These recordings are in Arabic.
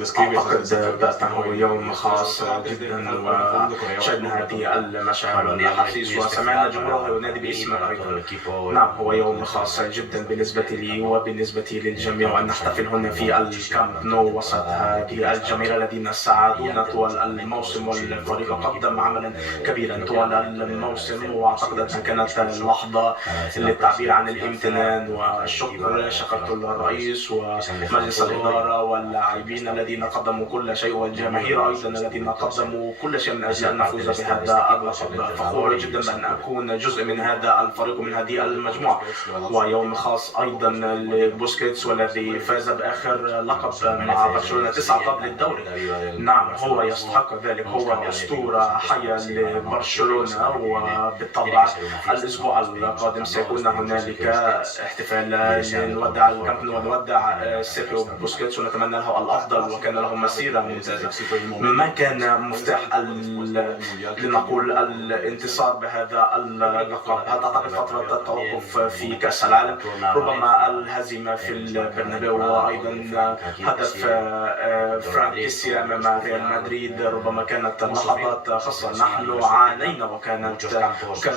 أعتقد بأنه يوم خاص جدا، وشهدنا هذه المشاعر والأحاسيس وسمعنا جمهوره ينادي باسمك أيضا. نعم، هو يوم خاص جدا بالنسبة لي وبالنسبة للجميع، وأن نحتفل هنا في الكامب نو وسط هذه الجماهير الذين ساعدونا طوال الموسم، والفريق قدم عملا كبيرا طوال الموسم. وأعتقد أنها كانت لحظة للتعبير عن الامتنان والشكر. شكرت الرئيس ومجلس الإدارة واللاعبين الذين قدموا كل شيء، والجماهير أيضا الذين قدموا كل شيء من أجل أن نفوز بهذا اللقب. فخور جدا بأن أكون جزء من هذا الفريق ومن هذه المجموعة. ويوم خاص أيضا لبوسكيتس، والذي فاز بآخر لقب مع برشلونة 9 قبل الدوري. نعم، هو يستحق ذلك، هو أسطورة حية لبرشلونة. وبالطبع الأسبوع القادم سيكون هنالك احتفال لنودع الكامب نو ونودع سيرخيو بوسكيتس، ونتمنى له الأفضل، وكان له مسيرة ممتازة. ما كان مفتاح لنقول الانتصار بهذا اللقب؟ هل تعتقد فترة التوقف في كأس العالم؟ ربما الهزيمة في البرنابيو، وأيضا هدف فرانكيسي أمام ريال مدريد ربما كانت لحظات خاصة. نحن عانينا، وكان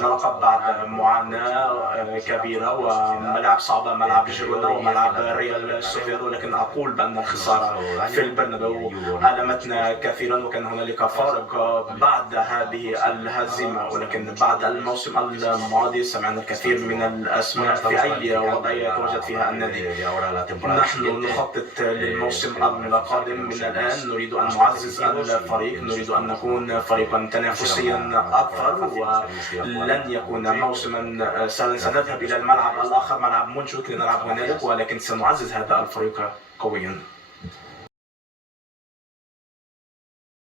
لقب بعد معاناة كبيرة وملاعب صعبة، ملعب جيرونا وملعب ريال سوفيرو. لكن أقول بأن الخسارة في البرنابيو ألمتنا كثيرا، وكان هنالك فارق بعد هذه الهزيمة. ولكن بعد الموسم الماضي سمعنا الكثير من الأسماء في أي وضعية يتواجد فيها النادي. نحن نخطط للموسم القادم من الآن، نريد أن نعزز الفريق، نريد أن نكون فريقا تنافسيا أكثر، ولن يكون موسما سهلا. سنذهب إلى الملعب الآخر، ملعب مونشوت، لنلعب هنالك، ولكن سنعزز هذا الفريق قويا.